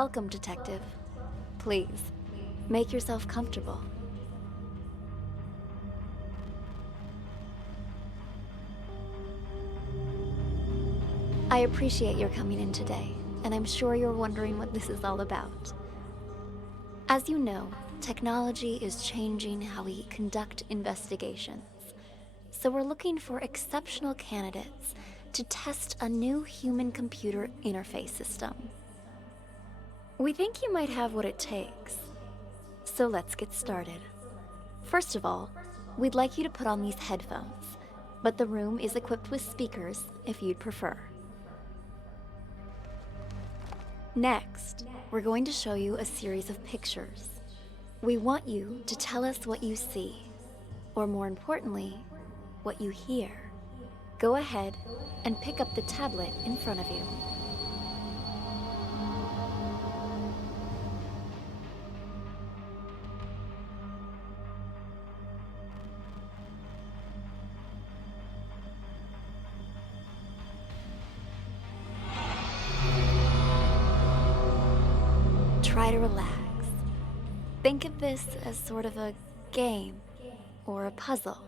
Welcome, Detective. Please, make yourself comfortable. I appreciate your coming in today, and I'm sure you're wondering what this is all about. As you know, technology is changing how we conduct investigations. So we're looking for exceptional candidates to test a new human-computer interface system. We think you might have what it takes. So let's get started. First of all, we'd like you to put on these headphones, but the room is equipped with speakers if you'd prefer. Next, we're going to show you a series of pictures. We want you to tell us what you see, or more importantly, what you hear. Go ahead and pick up the tablet in front of you. Try to relax. Think of this as sort of a game or a puzzle.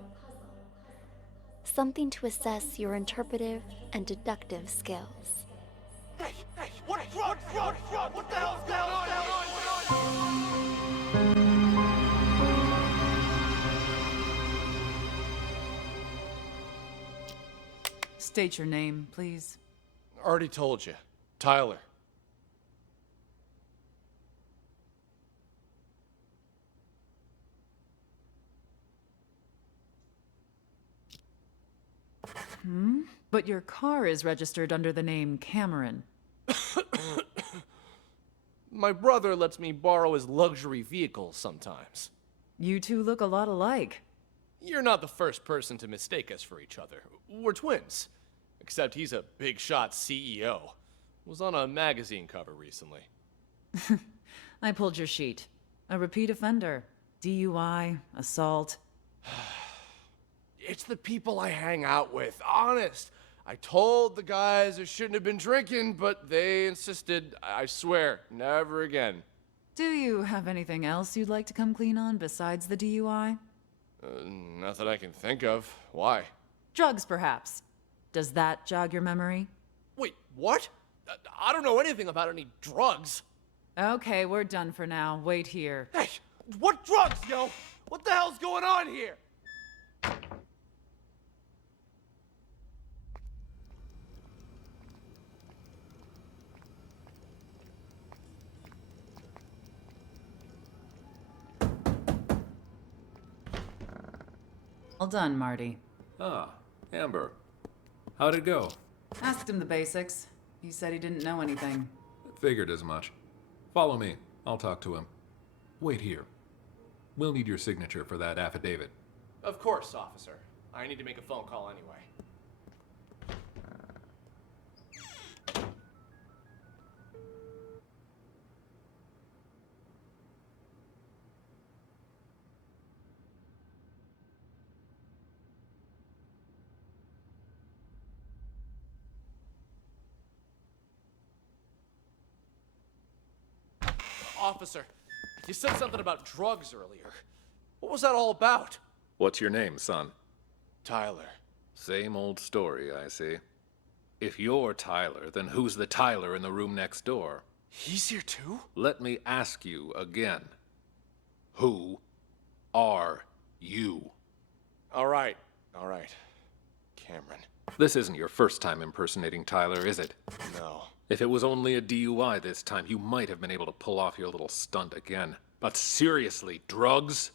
Something to assess your interpretive and deductive skills. Hey, what the hell's going on? State your name, please. Already told you. Tyler. But your car is registered under the name Cameron. My brother lets me borrow his luxury vehicles sometimes. You two look a lot alike. You're not the first person to mistake us for each other. We're twins. Except he's a big shot CEO. Was on a magazine cover recently. I pulled your sheet. A repeat offender. DUI, assault. It's the people I hang out with, honest. I told the guys I shouldn't have been drinking, but they insisted. I swear, never again. Do you have anything else you'd like to come clean on besides the DUI? Not that I can think of. Why? Drugs, perhaps. Does that jog your memory? Wait, what? I don't know anything about any drugs. Okay, we're done for now. Wait here. Hey, what drugs, yo? What the hell's going on here? Well done, Marty. Ah, Amber. How'd it go? Asked him the basics. He said he didn't know anything. Figured as much. Follow me. I'll talk to him. Wait here. We'll need your signature for that affidavit. Of course, officer. I need to make a phone call anyway. Officer, you said something about drugs earlier. What was that all about? What's your name, son? Tyler. Same old story, I see. If you're Tyler, then who's the Tyler in the room next door? He's here too? Let me ask you again. Who are you? All right. Cameron. This isn't your first time impersonating Tyler, is it? No. If it was only a DUI this time, you might have been able to pull off your little stunt again. But seriously, drugs?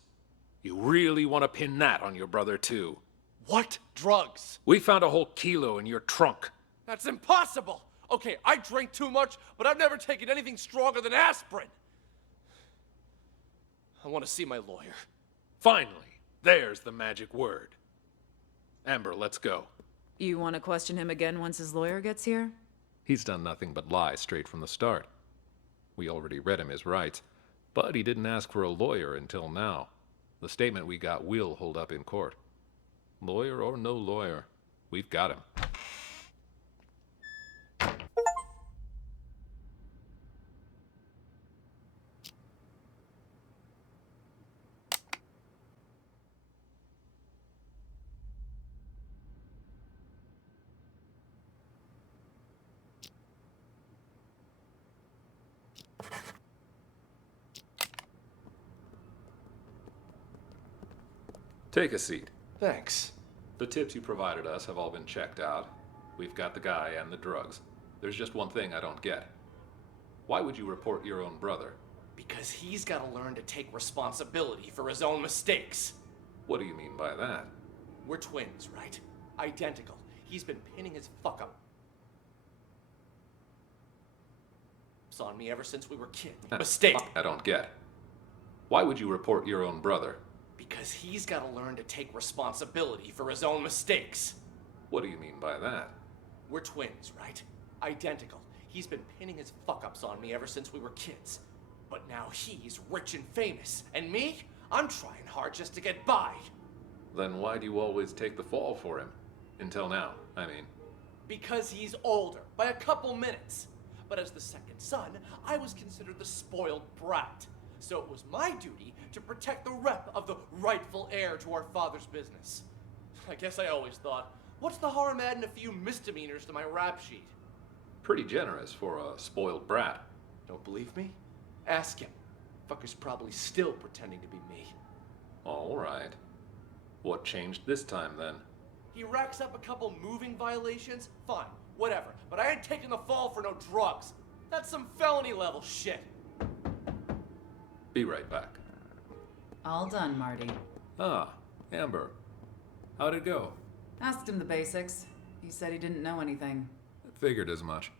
You really want to pin that on your brother, too? What drugs? We found a whole kilo in your trunk. That's impossible! Okay, I drink too much, but I've never taken anything stronger than aspirin. I want to see my lawyer. Finally, there's the magic word. Amber, let's go. You want to question him again once his lawyer gets here? He's done nothing but lie straight from the start. We already read him his rights, but he didn't ask for a lawyer until now. The statement we got will hold up in court. Lawyer or no lawyer, we've got him. Take a seat. Thanks. The tips you provided us have all been checked out. We've got the guy and the drugs. There's just one thing I don't get. Why would you report your own brother? Because he's gotta learn to take responsibility for his own mistakes. What do you mean by that? We're twins, right? Identical. He's been pinning his fuck up on me ever since we were kids. Mistake. I don't get. Why would you report your own brother? Because he's gotta learn to take responsibility for his own mistakes. What do you mean by that? We're twins, right? Identical. He's been pinning his fuck-ups on me ever since we were kids. But now he's rich and famous. And me? I'm trying hard just to get by. Then why do you always take the fall for him? Until now, I mean. Because he's older, by a couple minutes. But as the second son, I was considered the spoiled brat. So it was my duty to protect the rep of the rightful heir to our father's business. I guess I always thought, what's the harm adding a few misdemeanors to my rap sheet? Pretty generous for a spoiled brat. Don't believe me? Ask him. Fucker's probably still pretending to be me. All right. What changed this time, then? He racks up a couple moving violations? Fine, whatever. But I ain't taking the fall for no drugs. That's some felony level shit. Be right back. All done, Marty. Ah, Amber. How'd it go? Asked him the basics. He said he didn't know anything. Figured as much.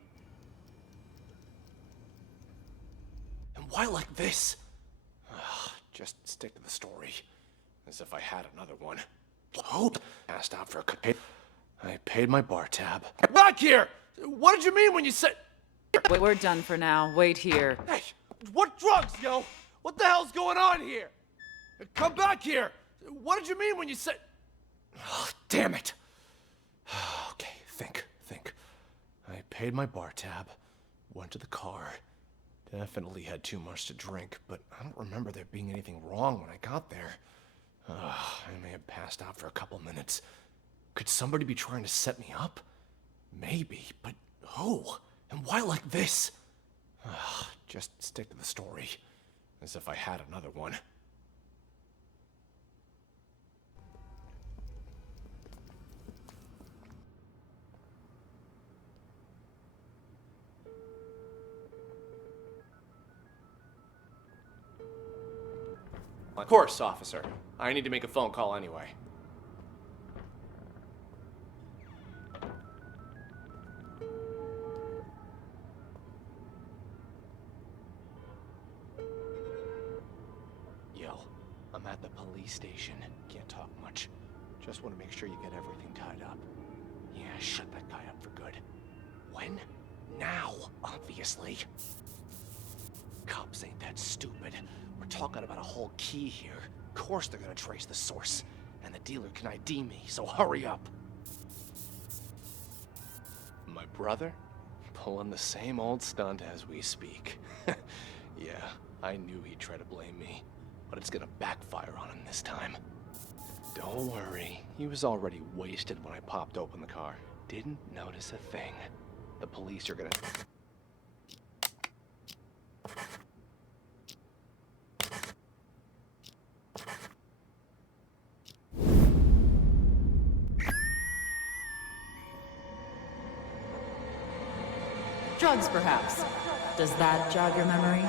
And why like this? Just stick to the story. As if I had another one. Hold. Asked out for a cut. I paid my bar tab. Back here! What did you mean when you said... Wait, we're done for now. Wait here. Hey, what drugs, yo? What the hell's going on here? Come back here! What did you mean when you said... Oh, damn it. Okay, think. I paid my bar tab, went to the car. Definitely had too much to drink, but I don't remember there being anything wrong when I got there. I may have passed out for a couple minutes. Could somebody be trying to set me up? Maybe, but who? And why like this? Just stick to the story. As if I had another one. Of course, officer. I need to make a phone call anyway. Yo, I'm at the police station. Can't talk much. Just want to make sure you get everything tied up. Yeah, shut that guy up for good. When? Now, obviously. Cops ain't that stupid. We're talking about a whole key here. Of course they're gonna trace the source. And the dealer can ID me, so hurry up. My brother? Pulling the same old stunt as we speak. Yeah, I knew he'd try to blame me. But it's gonna backfire on him this time. Don't worry. He was already wasted when I popped open the car. Didn't notice a thing. The police are gonna... Drugs, perhaps. Does that jog your memory?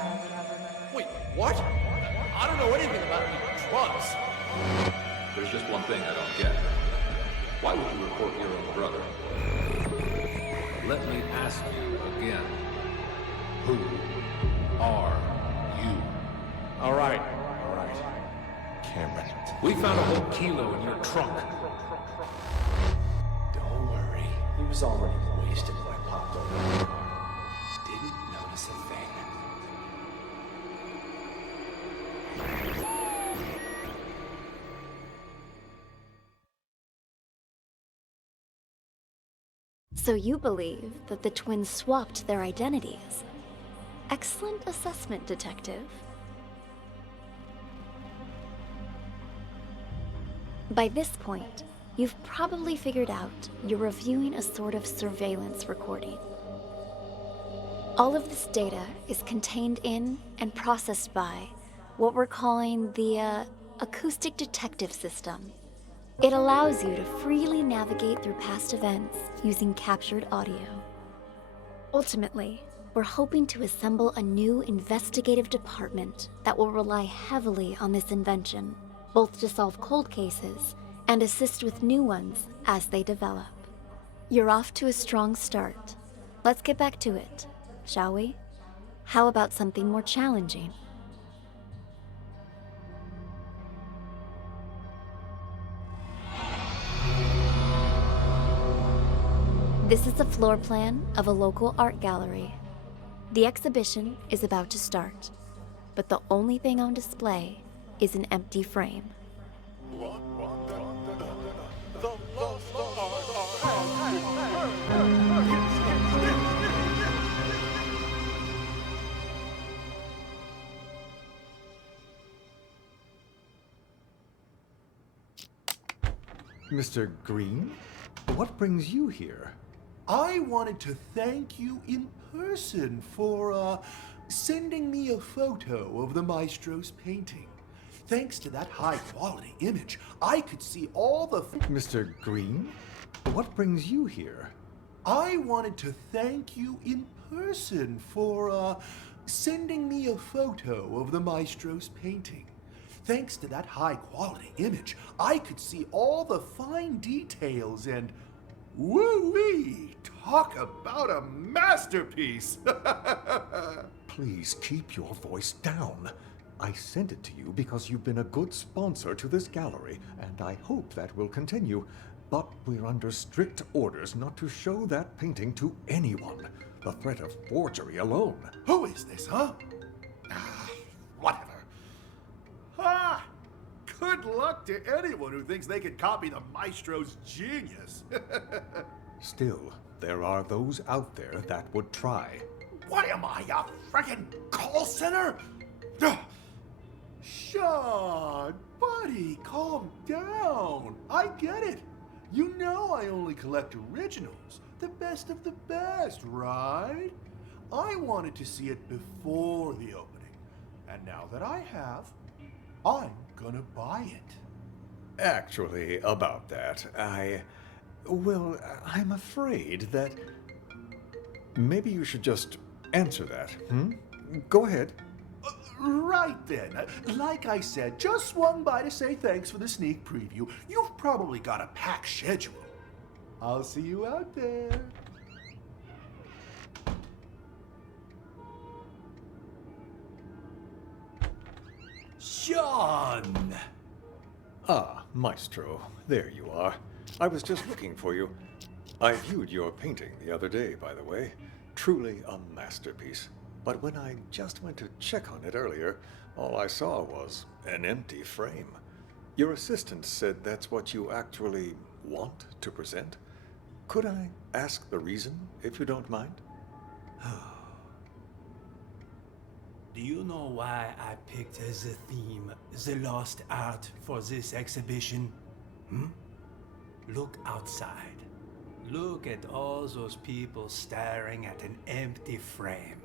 Wait, what? I don't know anything about drugs. There's just one thing I don't get. Why would you report your own brother? Let me ask you again. Who are you? All right. Cameron. We found a whole kilo in your trunk. Don't worry. He was already wasted when I popped open the car. Didn't notice a thing. So you believe that the twins swapped their identities? Excellent assessment, Detective. By this point, you've probably figured out you're reviewing a sort of surveillance recording. All of this data is contained in and processed by what we're calling the Acoustic Detective system. It allows you to freely navigate through past events using captured audio. Ultimately, we're hoping to assemble a new investigative department that will rely heavily on this invention, both to solve cold cases and assist with new ones as they develop. You're off to a strong start. Let's get back to it, shall we? How about something more challenging? This is the floor plan of a local art gallery. The exhibition is about to start, but the only thing on display is an empty frame. Mr. Green, what brings you here? I wanted to thank you in person for, sending me a photo of the maestro's painting. Thanks to that high-quality image, I could see all the... Mr. Green, what brings you here? I wanted to thank you in person for, sending me a photo of the maestro's painting. Thanks to that high-quality image, I could see all the fine details and... Woo-wee! Talk about a masterpiece! Please keep your voice down. I sent it to you because you've been a good sponsor to this gallery, and I hope that will continue. But we're under strict orders not to show that painting to anyone. The threat of forgery alone. Who is this, huh? Whatever. Ah! Good luck to anyone who thinks they can copy the maestro's genius. Still, there are those out there that would try. What am I, a friggin' call center? Ugh. Sean, buddy, calm down. I get it. You know I only collect originals, the best of the best, right? I wanted to see it before the opening, and now that I have, I'm gonna buy it. Actually, about that, well, I'm afraid that... Maybe you should just answer that, Go ahead. Right then. Like I said, just swung by to say thanks for the sneak preview. You've probably got a packed schedule. I'll see you out there. Sean! Ah, Maestro, there you are. I was just looking for you. I viewed your painting the other day, by the way. Truly a masterpiece. But when I just went to check on it earlier, all I saw was an empty frame. Your assistant said that's what you actually want to present. Could I ask the reason, if you don't mind? Do you know why I picked as a theme the lost art for this exhibition? Look outside. Look at all those people staring at an empty frame,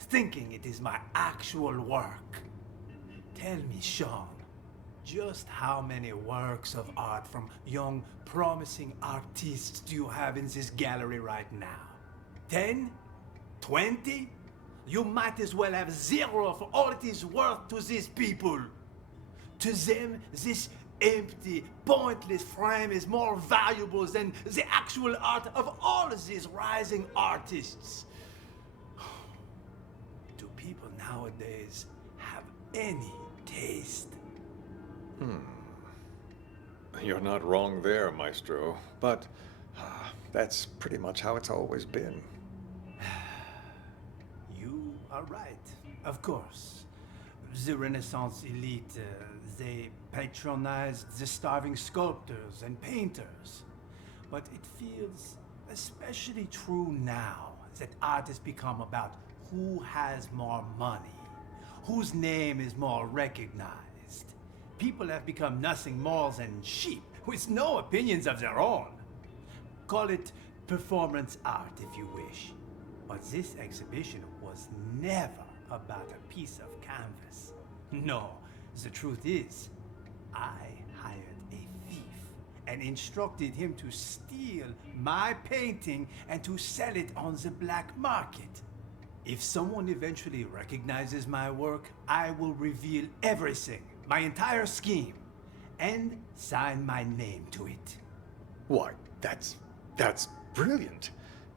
thinking it is my actual work. Tell me, Sean, just how many works of art from young, promising artists do you have in this gallery right now? 10? 20? You might as well have 0 for all it is worth to these people. To them, this empty, pointless frame is more valuable than the actual art of all of these rising artists. Do people nowadays have any taste? You're not wrong there, Maestro. But that's pretty much how it's always been. You are right, of course. The Renaissance elite, they patronized the starving sculptors and painters. But it feels especially true now that art has become about who has more money, whose name is more recognized. People have become nothing more than sheep with no opinions of their own. Call it performance art if you wish. But this exhibition was never about a piece of canvas. No, the truth is, I hired a thief and instructed him to steal my painting and to sell it on the black market. If someone eventually recognizes my work, I will reveal everything, my entire scheme, and sign my name to it. Why, that's brilliant.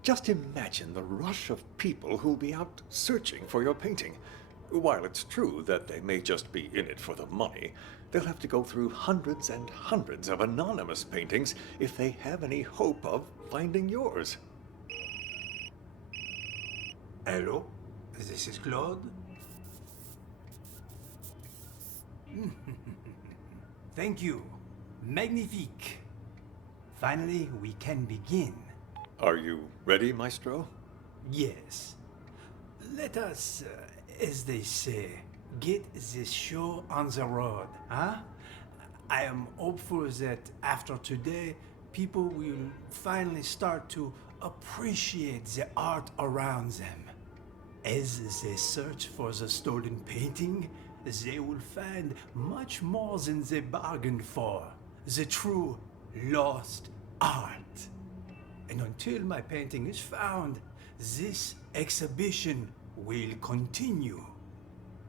Just imagine the rush of people who'll be out searching for your painting. While it's true that they may just be in it for the money, they'll have to go through hundreds and hundreds of anonymous paintings if they have any hope of finding yours. Hello? This is Claude? Thank you. Magnifique. Finally, we can begin. Are you ready, Maestro? Yes. Let us, as they say, get this show on the road, huh? I am hopeful that after today, people will finally start to appreciate the art around them. As they search for the stolen painting, they will find much more than they bargained for. The true lost art. And until my painting is found, this exhibition will continue.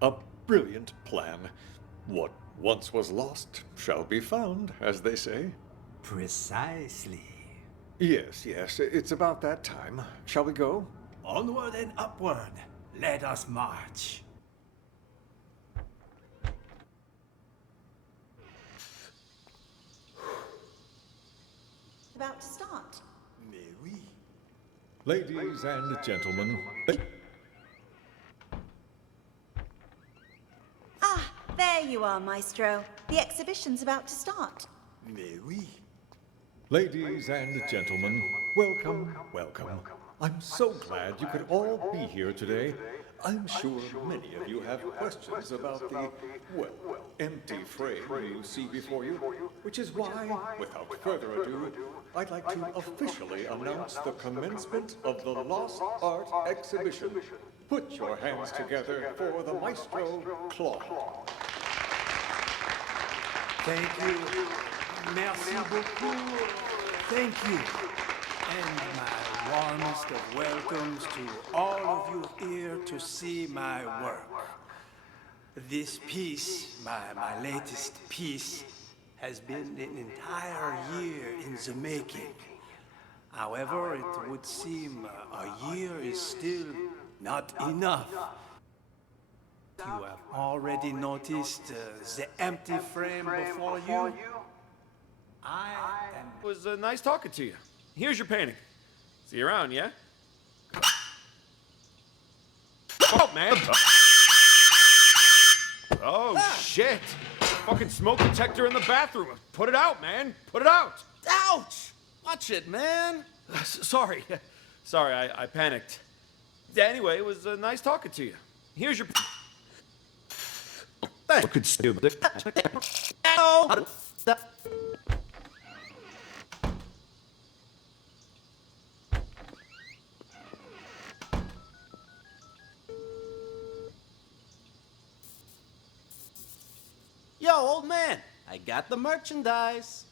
A brilliant plan. What once was lost shall be found, as they say. Precisely. Yes, it's about that time. Shall we go? Onward and upward. Let us march. About to start. Mais oui. Ladies and gentlemen. Ah, there you are, Maestro. The exhibition's about to start. Mais oui. Ladies and gentlemen, welcome. I'm so glad you could all be here today. I'm sure many of you have questions about the, empty frame you see before you, which is why, without further ado, I'd like to officially announce the commencement of the Lost Art Exhibition. Put your hands together for the Maestro, Claude. Thank you. Merci beaucoup. Thank you. And my warmest of welcomes to all of you here to see my work. This piece, my latest piece, has been an entire year in the making. However, it would seem a year is still not enough. You have already noticed the empty frame before you? I am... It was nice talking to you. Here's your painting. See you around, yeah? Oh, man! Oh, shit! Fucking smoke detector in the bathroom. Put it out, man! Put it out! Ouch! Watch it, man! Sorry. Sorry, I panicked. Anyway, it was nice talking to you. Here's your... Thanks. Stupid. Ow! Yo, old man, I got the merchandise.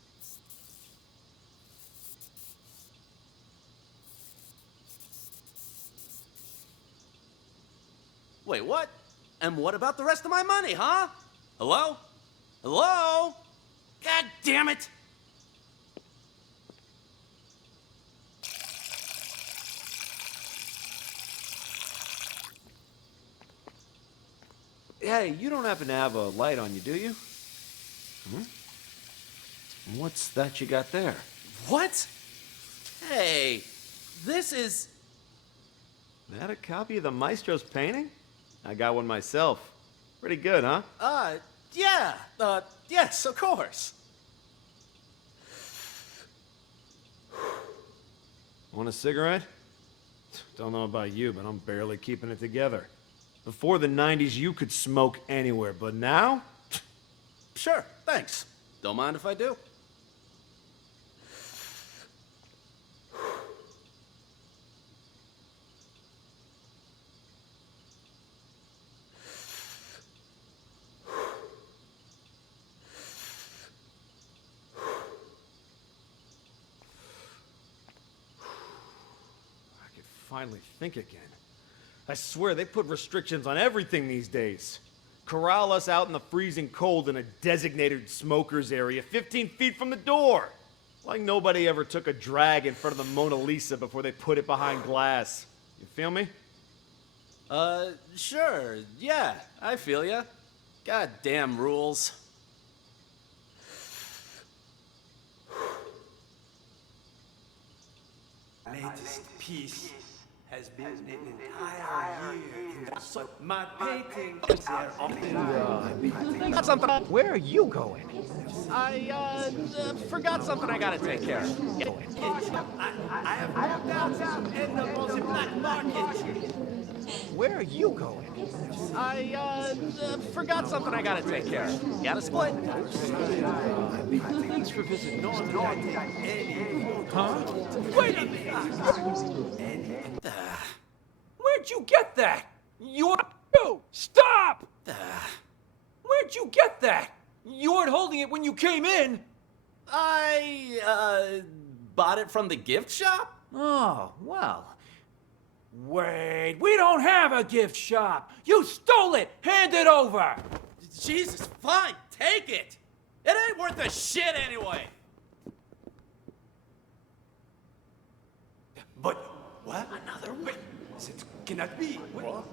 Wait, what? And what about the rest of my money, huh? Hello? Hello? God damn it! Hey, you don't happen to have a light on you, do you? What's that you got there? What? Hey, this is... That a copy of the Maestro's painting? I got one myself. Pretty good, huh? Yeah. Yes, of course. Want a cigarette? Don't know about you, but I'm barely keeping it together. Before the 90s, you could smoke anywhere, but now? Sure, thanks. Don't mind if I do. finally think again. I swear they put restrictions on everything these days. Corral us out in the freezing cold in a designated smokers area 15 feet from the door. Like nobody ever took a drag in front of the Mona Lisa before they put it behind glass. You feel me? Sure. Yeah, I feel ya. Goddamn rules. Latest piece has been an entire year in the so my painting is there on Got something. Where are you going? I forgot something I gotta take care of. I have moved downtown and up on the black market. Where are you going? I forgot something I gotta take care of. Gotta split. Thanks for visiting. Huh? Wait a minute! Where'd you get that? You stop! Where'd you get that? You weren't holding it when you came in. I bought it from the gift shop? Oh, well. Wait, we don't have a gift shop. You stole it. Hand it over. Jesus, fine, take it. It ain't worth a shit anyway. But what? Another one? It cannot be. What?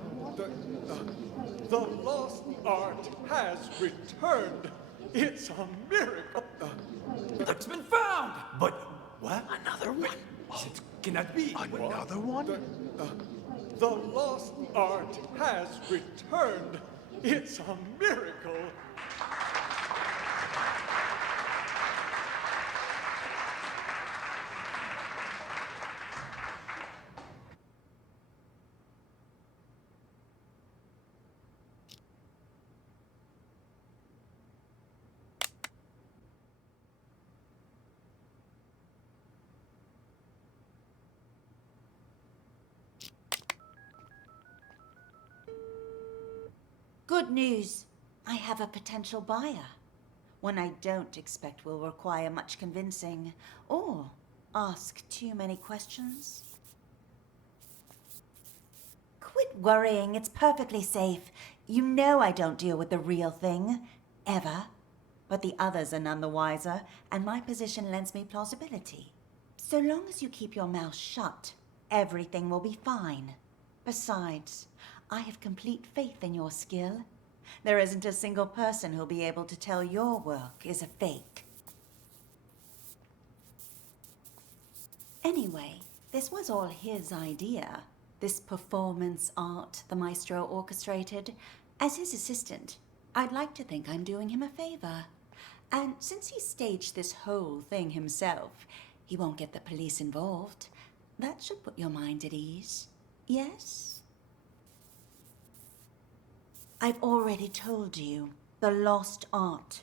The lost art has returned. It's a miracle. It's been found. But what? Another one. It cannot be. Another one? The lost art has returned. It's a miracle. Good news. I have a potential buyer. One I don't expect will require much convincing or ask too many questions. Quit worrying. It's perfectly safe. You know I don't deal with the real thing. Ever. But the others are none the wiser, and my position lends me plausibility. So long as you keep your mouth shut, everything will be fine. Besides, I have complete faith in your skill. There isn't a single person who'll be able to tell your work is a fake. Anyway, this was all his idea. This performance art the maestro orchestrated. As his assistant, I'd like to think I'm doing him a favor. And since he staged this whole thing himself, he won't get the police involved. That should put your mind at ease. Yes? I've already told you, the lost art.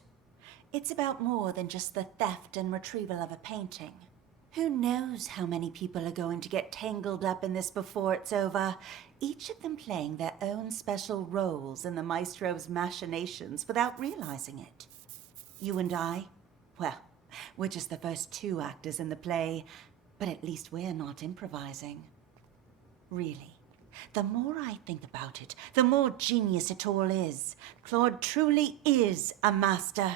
It's about more than just the theft and retrieval of a painting. Who knows how many people are going to get tangled up in this before it's over, each of them playing their own special roles in the maestro's machinations without realizing it. You and I, well, we're just the first two actors in the play, but at least we're not improvising. Really. The more I think about it, the more genius it all is. Claude truly is a master.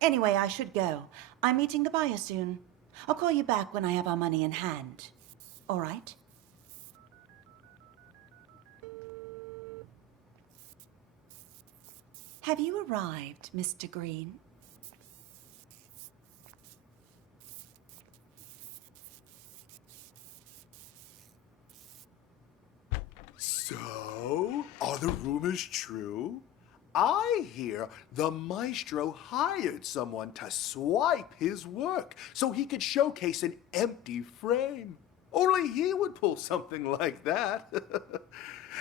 Anyway, I should go. I'm meeting the buyer soon. I'll call you back when I have our money in hand. All right? Have you arrived, Mr. Green? So, are the rumors true? I hear the maestro hired someone to swipe his work so he could showcase an empty frame. Only he would pull something like that.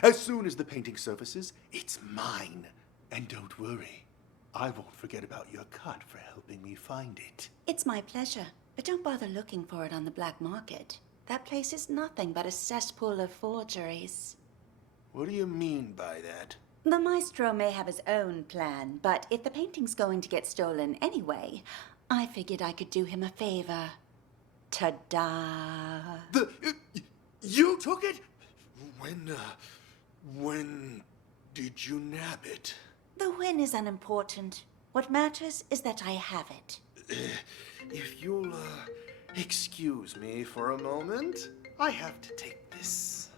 As soon as the painting surfaces, it's mine. And don't worry, I won't forget about your cut for helping me find it. It's my pleasure, but don't bother looking for it on the black market. That place is nothing but a cesspool of forgeries. What do you mean by that? The maestro may have his own plan, but if the painting's going to get stolen anyway, I figured I could do him a favor. Ta-da! You took it? When did you nab it? The win is unimportant. What matters is that I have it. If you'll, excuse me for a moment, I have to take this.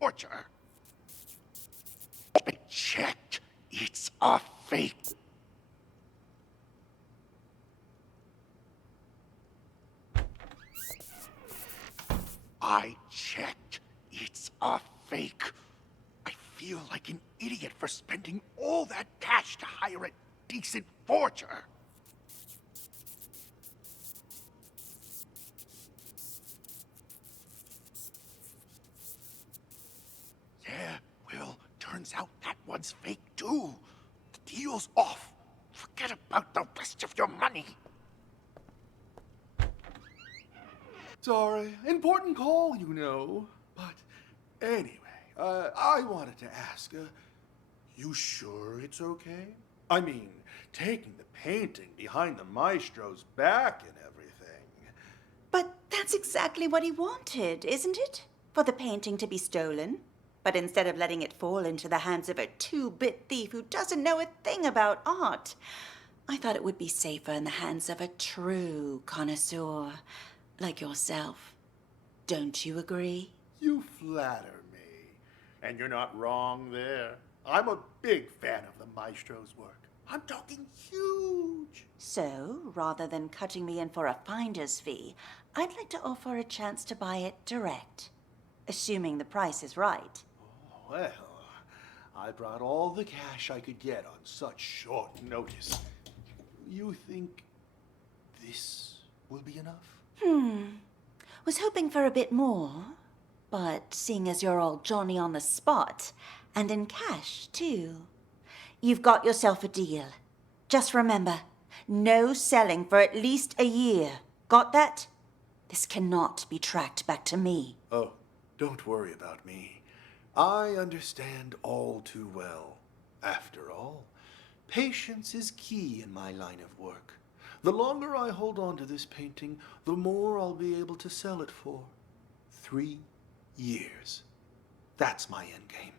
Torture. I checked. It's a fake. I checked. It's a fake. I feel like an idiot for spending all that cash to hire a decent forger. Yeah, well, turns out that one's fake too. The deal's off. Forget about the rest of your money. Sorry, important call, you know. But anyway, I wanted to ask, you sure it's okay? I mean, taking the painting behind the maestro's back and everything. But that's exactly what he wanted, isn't it? For the painting to be stolen. But instead of letting it fall into the hands of a two-bit thief who doesn't know a thing about art, I thought it would be safer in the hands of a true connoisseur like yourself. Don't you agree? You flatter me. And you're not wrong there. I'm a big fan of the maestro's work. I'm talking huge. So, rather than cutting me in for a finder's fee, I'd like to offer a chance to buy it direct. Assuming the price is right. Well, I brought all the cash I could get on such short notice. You think this will be enough? Was hoping for a bit more, but seeing as you're all Johnny on the spot, and in cash, too, you've got yourself a deal. Just remember, no selling for at least a year. Got that? This cannot be tracked back to me. Oh, don't worry about me. I understand all too well. After all, patience is key in my line of work. The longer I hold on to this painting, the more I'll be able to sell it for. 3 years. That's my endgame.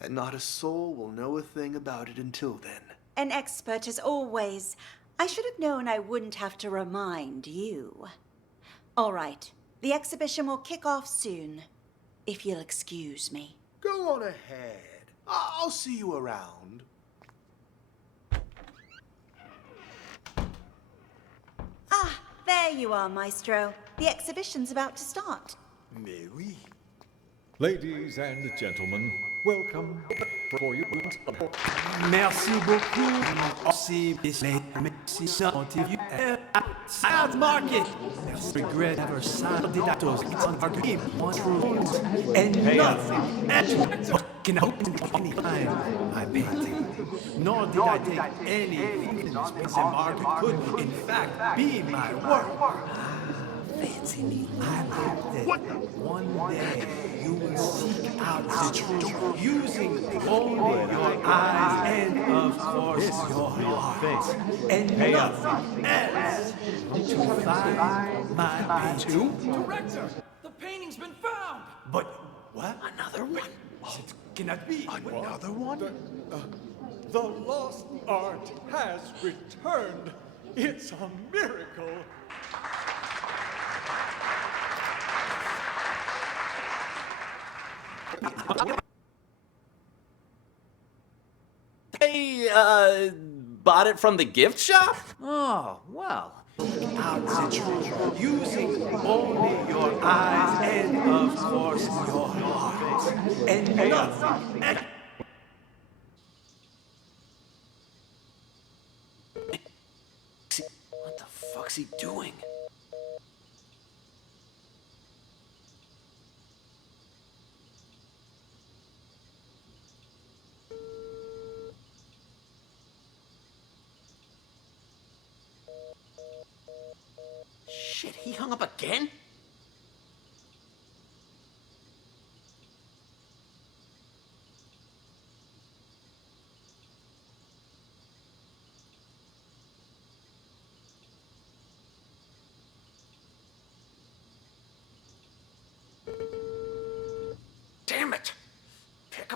And not a soul will know a thing about it until then. An expert as always. I should have known I wouldn't have to remind you. All right, the exhibition will kick off soon, if you'll excuse me. Go on ahead. I'll see you around. Ah, there you are, Maestro. The exhibition's about to start. Mais oui. Ladies and gentlemen, welcome for you. Merci beaucoup. Merci, merci, scientifique. Science market. Regret ever signed the doctors. It's on our game. One rules. And nothing. And can open any time I painting. Nor did I take any in this piece of market could, in fact, be my work. Fancy me. I hope that one day you will seek out the truth using only your eyes and, of course, your heart. And nothing else to find my painting. Director, the painting's been found. But what? Another one? It cannot be. Another one? The lost art has returned. It's a miracle. They, bought it from the gift shop? Oh, well. Out the truth using only your eyes and, of course, your heart. And nothing else. What the fuck's he doing? Shit, he hung up again?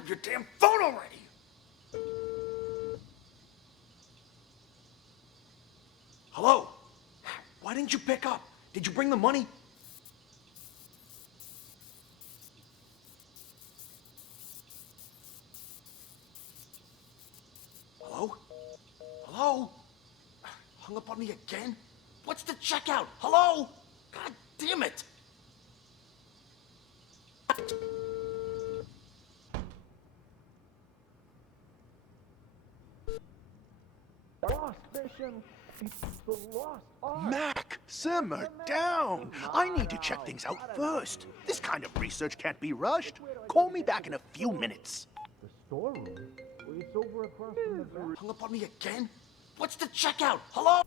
up your damn phone already! Hello? Why didn't you pick up? Did you bring the money? Hello? Hello? Hung up on me again? What's the checkout? Hello? God damn it! Lost mission. It's the lost art. Mac, simmer down. I need to check things out first. This kind of research can't be rushed. Call me back in a few minutes. The storeroom? Well, it's over across from the back. Hung up on me again? What's the checkout? Hello?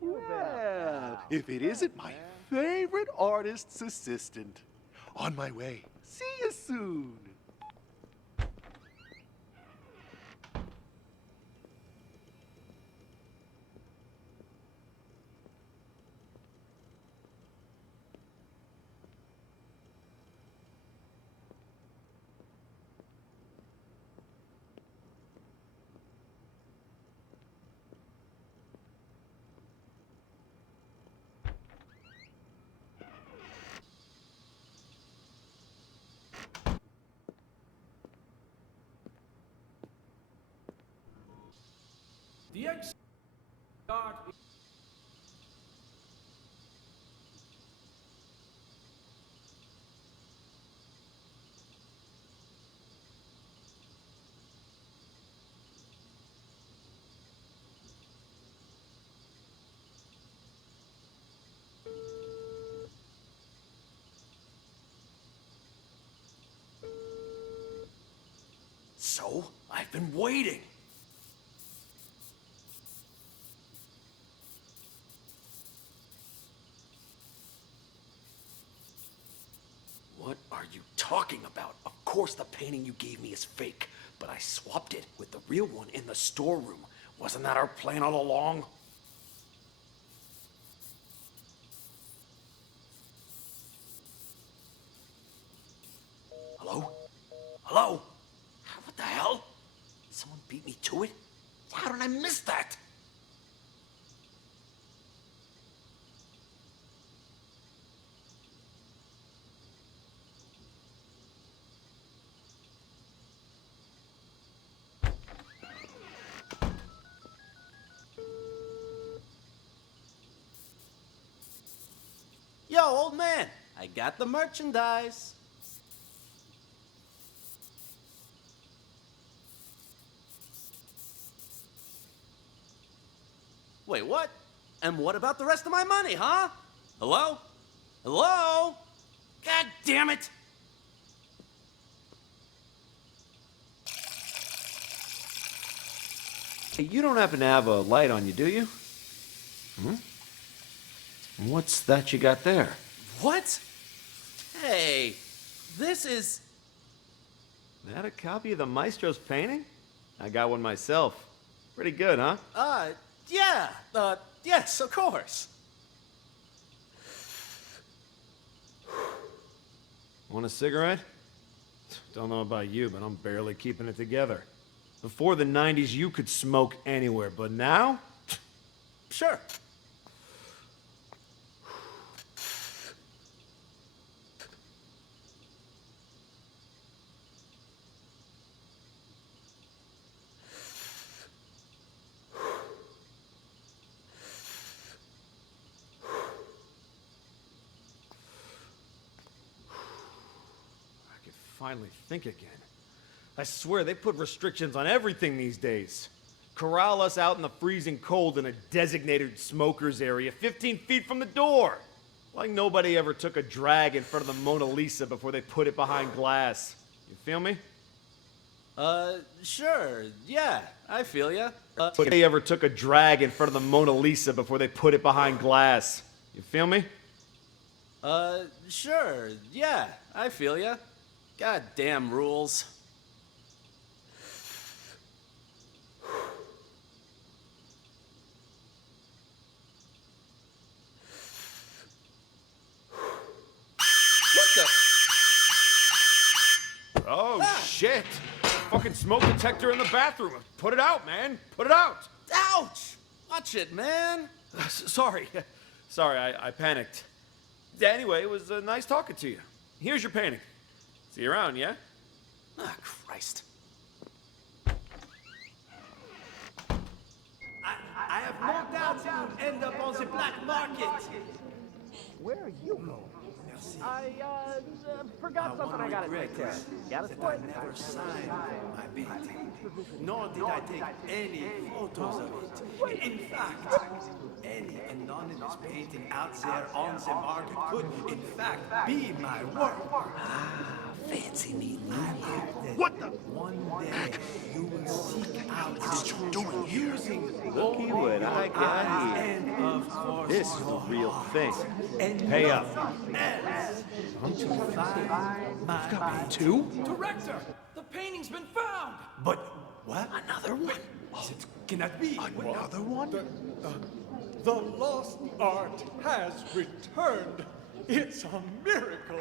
Well, if it isn't my favorite artist's assistant. On my way. See you soon. The X art. So, I've been waiting. What are you talking about? Of course the painting you gave me is fake, but I swapped it with the real one in the storeroom. Wasn't that our plan all along? Hello? Hello? What the hell? Someone beat me to it? How did I miss that? Yo, old man, I got the merchandise. Wait, what? And what about the rest of my money, huh? Hello? Hello? God damn it! Hey, you don't happen to have a light on you, do you? What's that you got there? What? Hey, this is... That a copy of the Maestro's painting? I got one myself. Pretty good, huh? Yeah. Yes, of course. Want a cigarette? Don't know about you, but I'm barely keeping it together. Before the 90s, you could smoke anywhere, but now? Sure. Finally think again. I swear they put restrictions on everything these days. Corral us out in the freezing cold in a designated smokers area 15 feet from the door. Like nobody ever took a drag in front of the Mona Lisa before they put it behind glass. You feel me? Sure. Yeah, I feel ya. Nobody ever took a drag in front of the Mona Lisa before they put it behind glass. You feel me? Sure. Yeah, I feel ya. Goddamn rules. What the? Oh, shit. fucking smoke detector in the bathroom. Put it out, man. Put it out. Ouch! Watch it, man. Sorry. Sorry, I panicked. Anyway, it was nice talking to you. Here's your painting. See you around, yeah? Ah, Christ. I have no doubts you will end up on the black market. Where are you going? Merci. I forgot something I gotta take care of. Got a that I sport? never signed my painting, nor did I take any photos of it. In fact, any anonymous painting out there on the market could, in fact, be my work. Fancy meeting you. What the? One day, you will seek out What are you doing here? using Looky what I got here. and of course, This is the real thing. and Pay up. nothing else to find my painting. Two? Director, the painting's been found. But what? Another one. It cannot be. Another one? The lost art has returned. It's a miracle.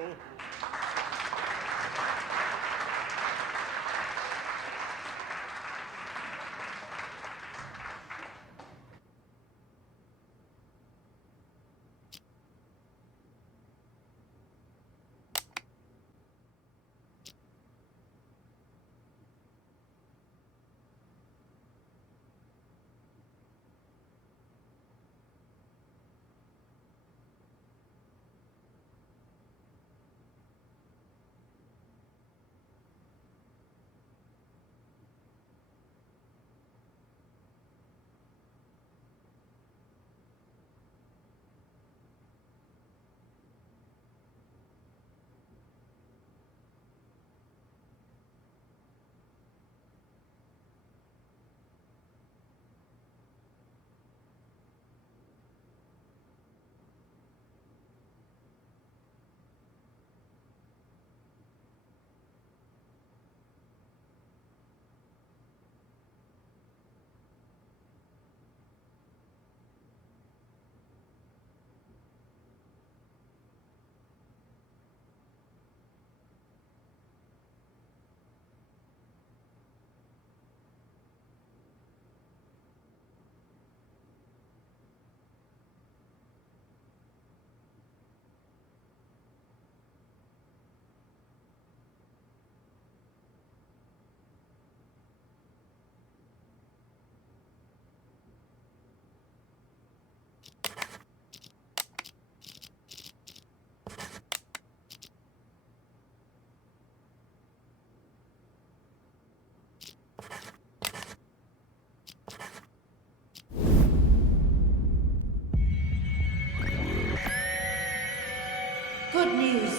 Good news.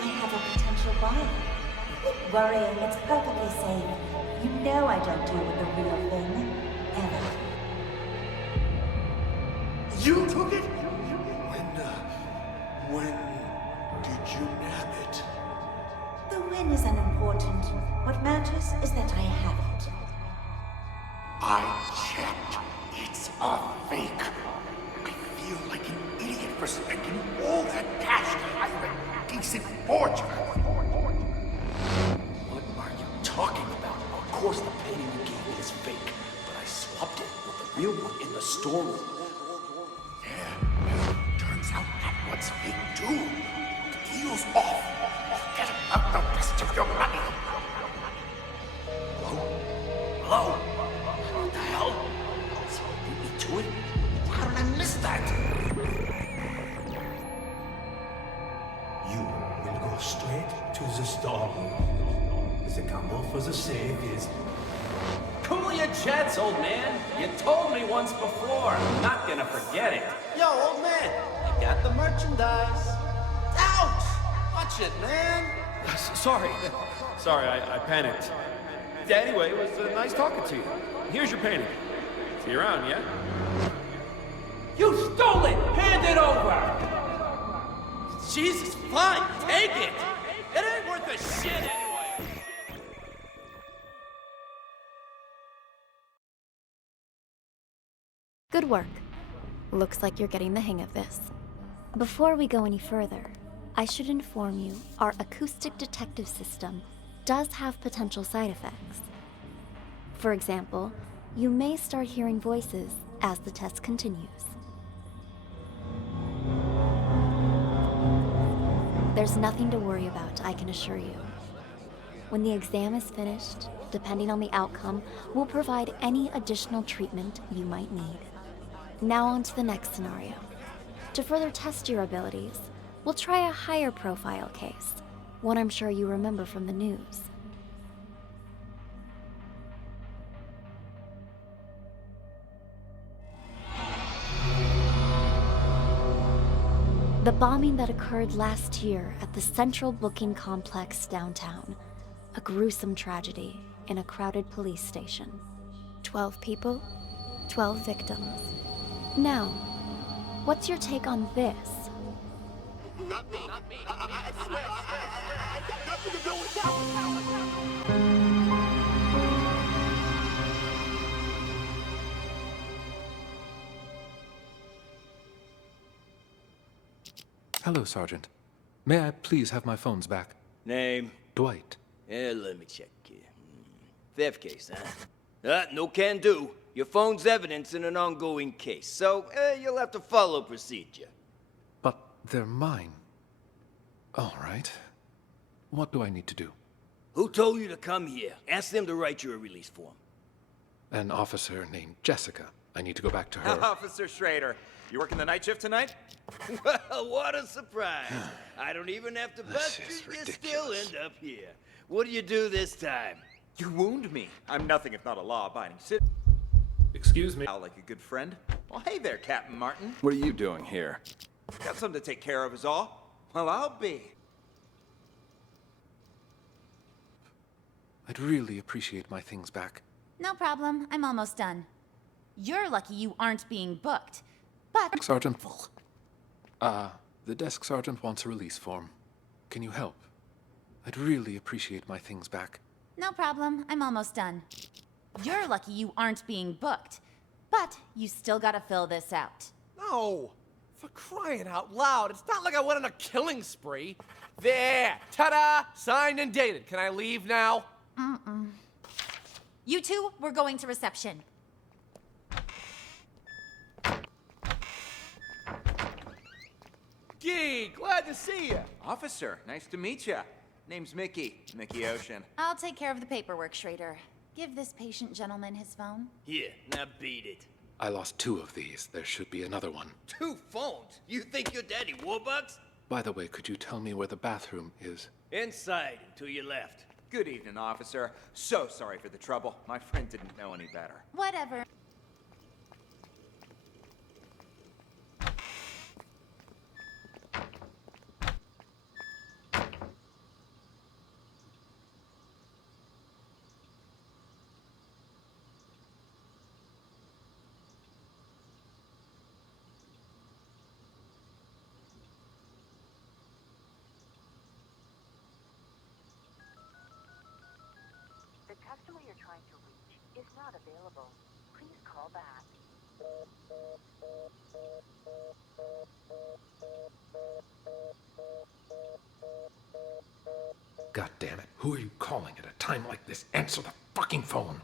I have a potential buyer. Quit worrying. It's perfectly safe. You know I don't deal with the real thing. Ever. You took it? When did you nab it? The win is unimportant. What matters is that I have it. I checked. It's a fake. I feel like an idiot for spending all that cash to hire a decent forger. What are you talking about? Of course the painting you gave me is fake, but I swapped it with the real one in the storeroom. Yeah, well, turns out that one's fake too. The deal's off. Forget about the rest of your money. Hello? Hello? What the hell? So beat me to it? How did I miss that? You will go straight to the storeroom. The combo for the safe is... Cool your jets, old man. You told me once before. I'm not gonna forget it. Yo, old man, I got the merchandise. Ouch! Watch it, man. Sorry. Sorry, I panicked. Anyway, it was nice talking to you. Here's your painting. See you around, yeah? You stole it! Hand it over! Jesus, fine, take it. It ain't worth a shit anyway. Good work. Looks like you're getting the hang of this. Before we go any further, I should inform you our Acoustic Detective system does have potential side effects. For example, you may start hearing voices as the test continues. There's nothing to worry about, I can assure you. When the exam is finished, depending on the outcome, we'll provide any additional treatment you might need. Now on to the next scenario. To further test your abilities, we'll try a higher profile case, one I'm sure you remember from the news. The bombing that occurred last year at the Central Booking Complex downtown. A gruesome tragedy in a crowded police station. 12 people, 12 victims. Now, what's your take on this? Not me. I swear. I got nothing to do with that. Hello, Sergeant. May I please have my phones back? Name? Dwight. Let me check here. Theft case, huh? No can do. Your phone's evidence in an ongoing case, so you'll have to follow procedure. But they're mine. All right. What do I need to do? Who told you to come here? Ask them to write you a release form. An officer named Jessica. I need to go back to her. Officer Schrader, you working the night shift tonight? Well, what a surprise. I don't even have to bust you, you still end up here. What do you do this time? You wound me. I'm nothing if not a law-abiding citizen. Excuse me. Like a good friend. Well, hey there, Captain Martin. What are you doing here? Got something to take care of is all. Well, I'll be. I'd really appreciate my things back. No problem. I'm almost done. You're lucky you aren't being booked. But... Sergeant. The desk sergeant wants a release form. Can you help? I'd really appreciate my things back. No problem. I'm almost done. You're lucky you aren't being booked. But you still gotta fill this out. No! For crying out loud, it's not like I went on a killing spree. There! Ta-da! Signed and dated. Can I leave now? You two, we're going to reception. Gee, glad to see you. Officer, nice to meet you. Name's Mickey. Mickey Ocean. I'll take care of the paperwork, Schrader. Give this patient gentleman his phone. Here, now beat it. I lost 2 of these. There should be another one. 2 phones? You think you're Daddy Warbucks? By the way, could you tell me where the bathroom is? Inside, and to your left. Good evening, officer. So sorry for the trouble. My friend didn't know any better. Whatever. The customer you're trying to reach is not available. Please call back. God damn it. Who are you calling at a time like this? Answer the fucking phone.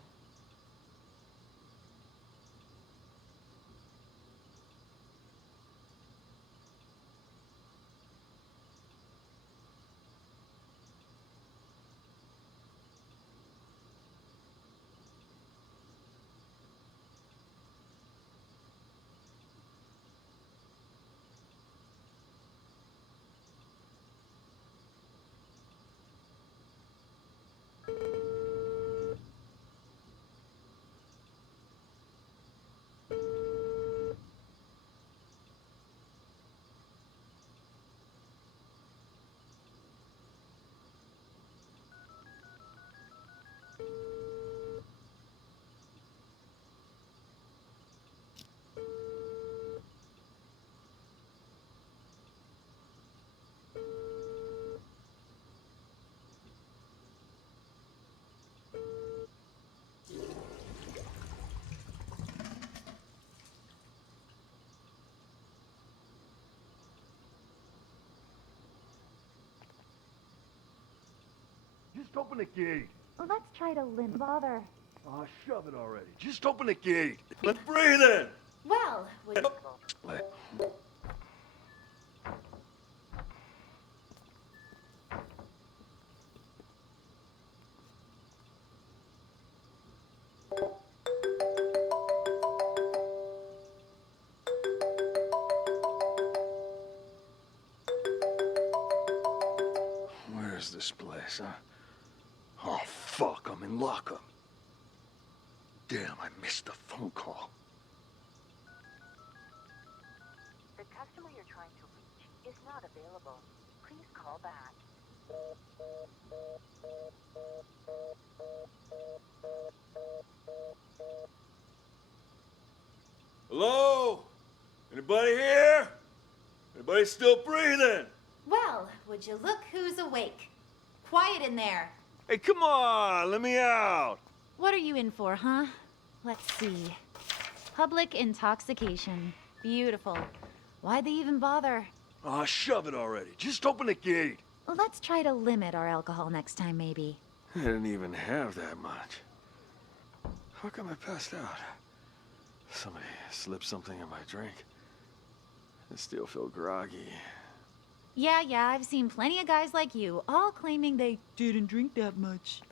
Just open the gate. Let's try to limit bother. Aw, shove it already. Just open the gate. Let's breathe in. Well, Where's this place, huh? Oh, fuck, I'm in lockup. Damn, I missed the phone call. The customer you're trying to reach is not available. Please call back. Hello? Anybody here? Anybody still breathing? Well, would you look who's awake? Quiet in there. Hey, come on, let me out. What are you in for, huh? Let's see. Public intoxication. Beautiful. Why'd they even bother? Aw, shove it already. Just open the gate. Let's try to limit our alcohol next time, maybe. I didn't even have that much. How come I passed out? Somebody slipped something in my drink. I still feel groggy. Yeah, I've seen plenty of guys like you, all claiming they didn't drink that much.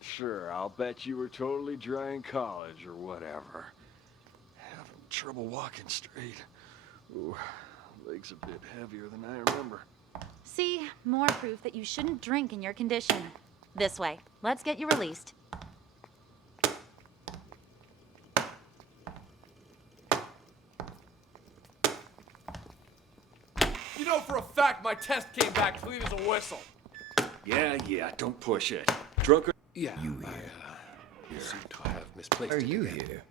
Sure, I'll bet you were totally dry in college or whatever. Having trouble walking straight. Ooh, legs a bit heavier than I remember. See, more proof that you shouldn't drink in your condition. This way. Let's get you released. You know for a fact my test came back clean as a whistle. Yeah, don't push it. Drunk or... Yeah, you seem to have misplaced Are it you again. here?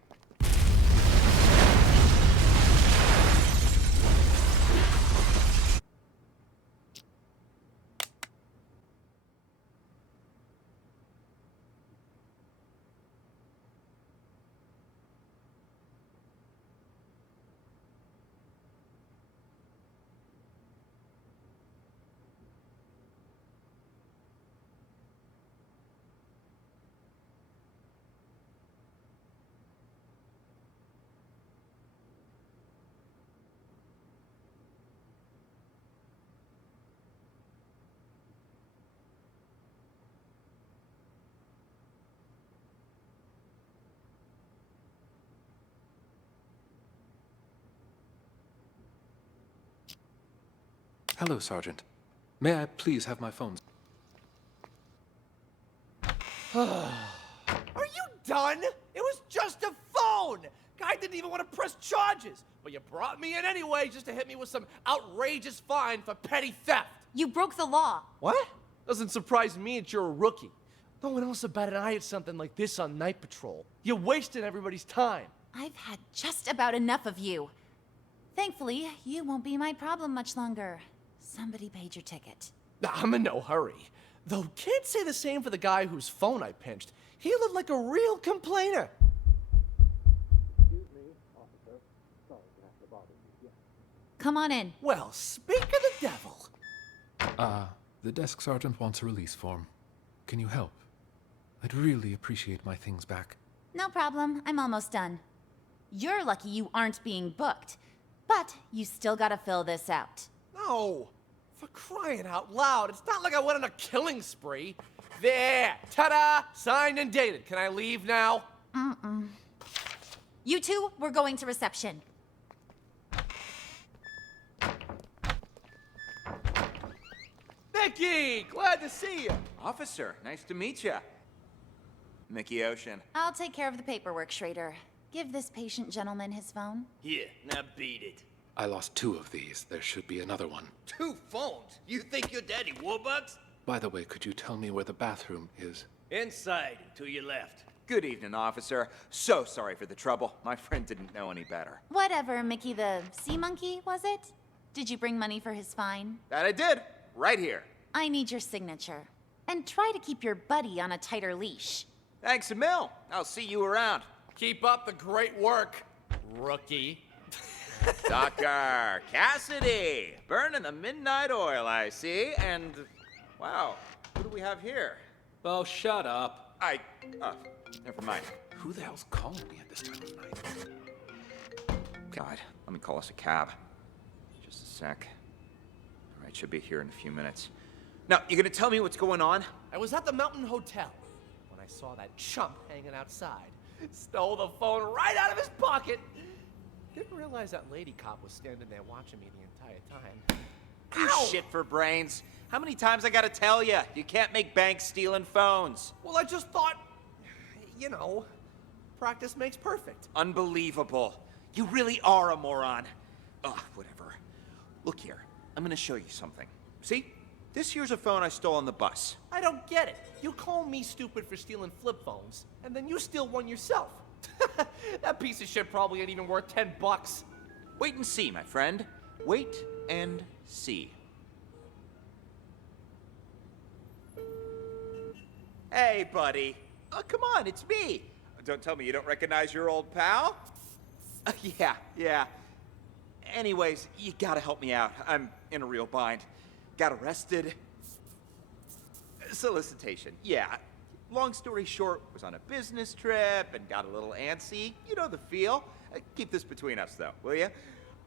Hello, Sergeant. May I please have my phone? Are you done? It was just a phone! Guy didn't even want to press charges. But you brought me in anyway just to hit me with some outrageous fine for petty theft. You broke the law. What? Doesn't surprise me that you're a rookie. No one else would bat an eye at something like this on night patrol. You're wasting everybody's time. I've had just about enough of you. Thankfully, you won't be my problem much longer. Somebody paid your ticket. I'm in no hurry. Though can't say the same for the guy whose phone I pinched. He looked like a real complainer. Excuse me, officer. Sorry to have to bother you. Come on in. Well, speak of the devil. The desk sergeant wants a release form. Can you help? I'd really appreciate my things back. No problem. I'm almost done. You're lucky you aren't being booked. But you still gotta fill this out. No. For crying out loud, it's not like I went on a killing spree. There, ta-da, signed and dated. Can I leave now? You two, we're going to reception. Mickey, glad to see you. Officer, nice to meet you. Mickey Ocean. I'll take care of the paperwork, Schrader. Give this patient gentleman his phone. Here, now beat it. I lost 2 of these. There should be another one. 2 phones? You think you're Daddy Warbucks? By the way, could you tell me where the bathroom is? Inside, to your left. Good evening, officer. So sorry for the trouble. My friend didn't know any better. Whatever, Mickey the sea monkey, was it? Did you bring money for his fine? That I did. Right here. I need your signature. And try to keep your buddy on a tighter leash. Thanks a mil. I'll see you around. Keep up the great work, rookie. Dr. Cassidy, burning the midnight oil, I see, and Wow. What do we have here? Oh, shut up. Never mind. Who the hell's calling me at this time of night? God, let me call us a cab. Just a sec. All right, should be here in a few minutes. Now, you gonna tell me what's going on? I was at the Mountain Hotel when I saw that chump hanging outside. Stole the phone right out of his pocket. Didn't realize that lady cop was standing there watching me the entire time. You shit for brains. How many times I gotta tell you? You can't make bank stealing phones. Well, I just thought, you know, practice makes perfect. Unbelievable. You really are a moron. Ugh, whatever. Look here, I'm gonna show you something. See? This here's a phone I stole on the bus. I don't get it. You call me stupid for stealing flip phones, and then you steal one yourself. That piece of shit probably ain't even worth $10. Wait and see, my friend. Wait and see. Hey, buddy. Oh, come on, it's me. Don't tell me you don't recognize your old pal? Yeah. Anyways, you gotta help me out. I'm in a real bind. Got arrested. Solicitation, yeah. Long story short, was on a business trip and got a little antsy. You know the feel. Keep this between us, though, will you?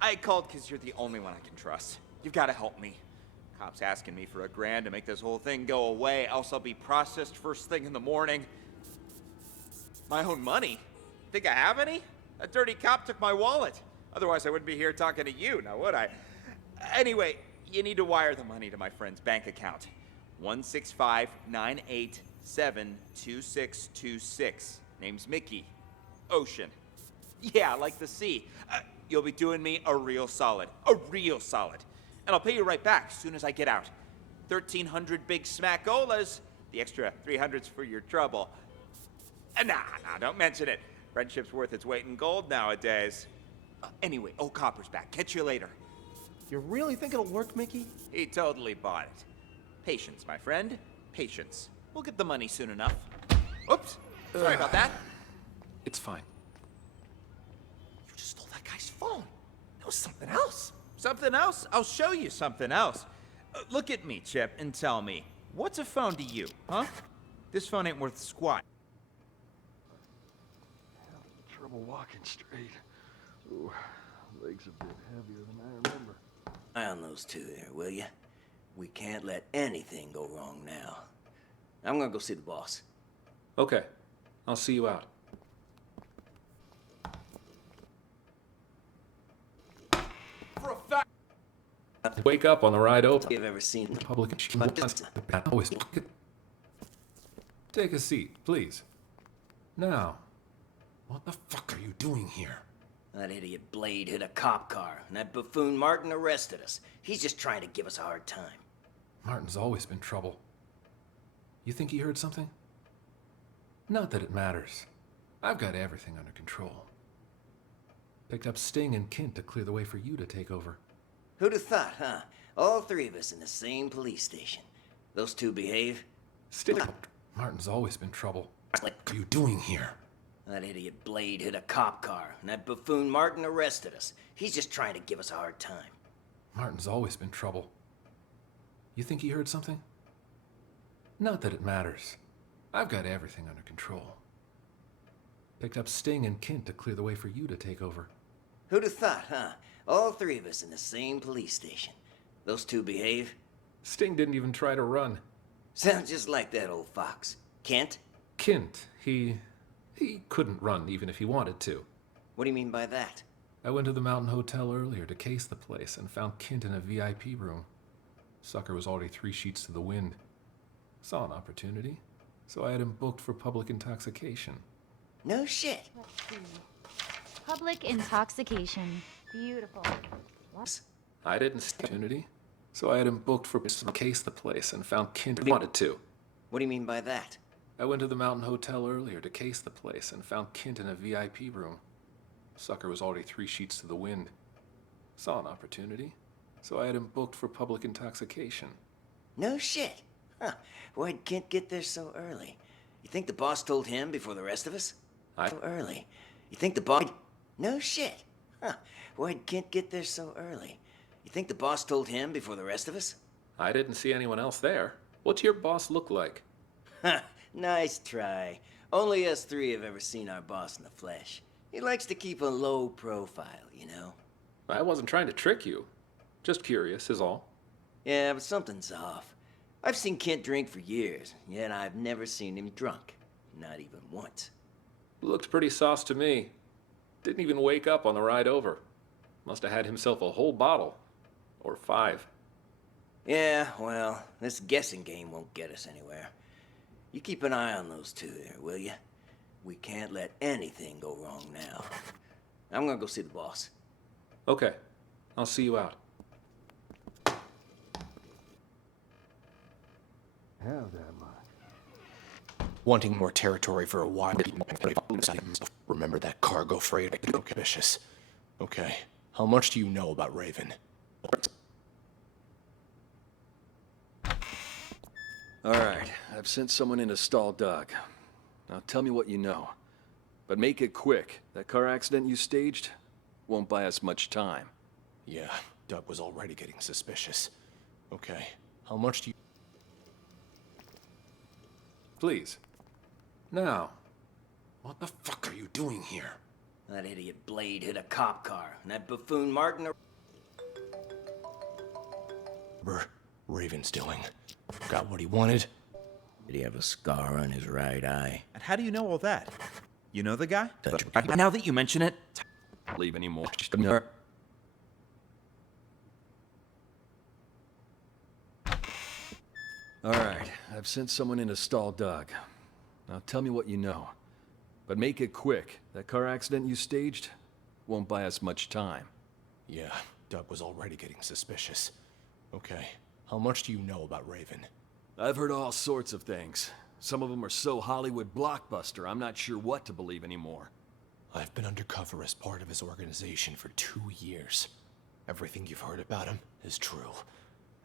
I called because you're the only one I can trust. You've got to help me. Cops asking me for $1,000 to make this whole thing go away, else I'll be processed first thing in the morning. My own money? Think I have any? A dirty cop took my wallet. Otherwise, I wouldn't be here talking to you, now would I? Anyway, you need to wire the money to my friend's bank account. 165-987-2626. Name's Mickey. Ocean. Yeah, like the sea. You'll be doing me a real solid. A real solid. And I'll pay you right back as soon as I get out. 1,300 big smackolas. The extra 300's for your trouble. Nah, don't mention it. Friendship's worth its weight in gold nowadays. Anyway, old Copper's back. Catch you later. You really think it'll work, Mickey? He totally bought it. Patience, my friend. Patience. We'll get the money soon enough. Oops. Sorry about that. It's fine. You just stole that guy's phone. That was something else. Something else? I'll show you something else. Look at me, Chip, and tell me, what's a phone to you, huh? This phone ain't worth squat. Having trouble walking straight. Ooh, legs a bit heavier than I remember. Eye on those two there, will you? We can't let anything go wrong now. I'm gonna go see the boss. Okay. I'll see you out. For a fact. Wake up on the ride over. You've ever seen Republican. Always. Take a seat, please. Now, what the fuck are you doing here? That idiot Blade hit a cop car, and that buffoon Martin arrested us. He's just trying to give us a hard time. Martin's always been trouble. You think he heard something? Not that it matters. I've got everything under control. Picked up Sting and Kint to clear the way for you to take over. Who'd have thought, huh? All three of us in the same police station. Those two behave? Sting. Martin's always been trouble. What are you doing here? That idiot Blade hit a cop car, and that buffoon Martin arrested us. He's just trying to give us a hard time. Martin's always been trouble. You think he heard something? Not that it matters. I've got everything under control. Picked up Sting and Kint to clear the way for you to take over. Who'd have thought, huh? All three of us in the same police station. Those two behave? Sting didn't even try to run. Sounds just like that old fox. Kent? Kint, he couldn't run even if he wanted to. What do you mean by that? I went to the Mountain Hotel earlier to case the place and found Kint in a VIP room. Sucker was already 3 sheets to the wind. Saw an opportunity, so I had him booked for public intoxication. No shit. Let's see. Public intoxication. Beautiful. What? I didn't see opportunity, so I had him booked for case the place and found Kint wanted to. What do you mean by that? I went to the Mountain Hotel earlier to case the place and found Kint in a VIP room. Sucker was already 3 sheets to the wind. Saw an opportunity, so I had him booked for public intoxication. No shit. Huh. Why'd Kent get there so early? You think the boss told him before the rest of us? So early. You think the boss... No shit. Huh. Why'd Kent get there so early? You think the boss told him before the rest of us? I didn't see anyone else there. What's your boss look like? Ha! Nice try. Only us three have ever seen our boss in the flesh. He likes to keep a low profile, you know? I wasn't trying to trick you. Just curious, is all. Yeah, but something's off. I've seen Kent drink for years, yet I've never seen him drunk. Not even once. Looked pretty sauce to me. Didn't even wake up on the ride over. Must have had himself a whole bottle. Or 5. Yeah, well, this guessing game won't get us anywhere. You keep an eye on those two there, will you? We can't let anything go wrong now. I'm gonna go see the boss. Okay. I'll see you out. Have that much. Wanting more territory for a while. Remember that cargo freight? Okay. Vicious. Okay. How much do you know about Raven? All right, I've sent someone in to stall Doug. Now tell me what you know. But make it quick. That car accident you staged won't buy us much time. Yeah, Doug was already getting suspicious. Okay. How much do you... Please. Now. What the fuck are you doing here? That idiot Blade hit a cop car, and that buffoon Martin... Raven's doing. Got what he wanted? Did he have a scar on his right eye? And how do you know all that? You know the guy? Now that you mention it... Leave anymore. All right, I've sent someone in to stall Doug. Now tell me what you know. But make it quick. That car accident you staged won't buy us much time. Yeah, Doug was already getting suspicious. Okay. How much do you know about Raven? I've heard all sorts of things. Some of them are so Hollywood blockbuster, I'm not sure what to believe anymore. I've been undercover as part of his organization for 2 years. Everything you've heard about him is true.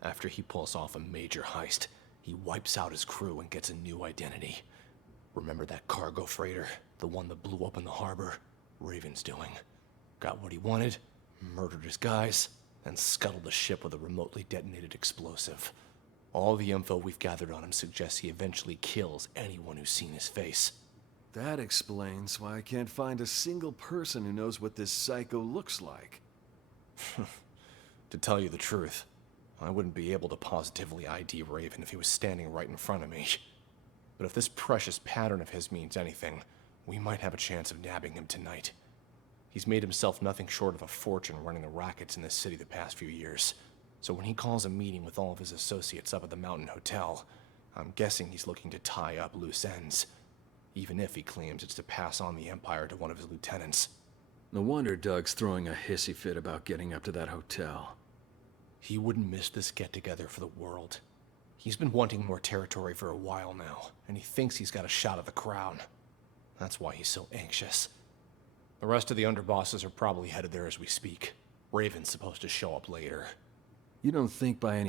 After he pulls off a major heist, he wipes out his crew and gets a new identity. Remember that cargo freighter? The one that blew up in the harbor? Raven's doing. Got what he wanted, murdered his guys, and scuttled the ship with a remotely detonated explosive. All the info we've gathered on him suggests he eventually kills anyone who's seen his face. That explains why I can't find a single person who knows what this psycho looks like. To tell you the truth, I wouldn't be able to positively ID Raven if he was standing right in front of me. But if this precious pattern of his means anything, we might have a chance of nabbing him tonight. He's made himself nothing short of a fortune running the rackets in this city the past few years. So when he calls a meeting with all of his associates up at the Mountain Hotel, I'm guessing he's looking to tie up loose ends. Even if he claims it's to pass on the Empire to one of his lieutenants. No wonder Doug's throwing a hissy fit about getting up to that hotel. He wouldn't miss this get-together for the world. He's been wanting more territory for a while now, and he thinks he's got a shot at the crown. That's why he's so anxious. The rest of the underbosses are probably headed there as we speak. Raven's supposed to show up later. You don't think by any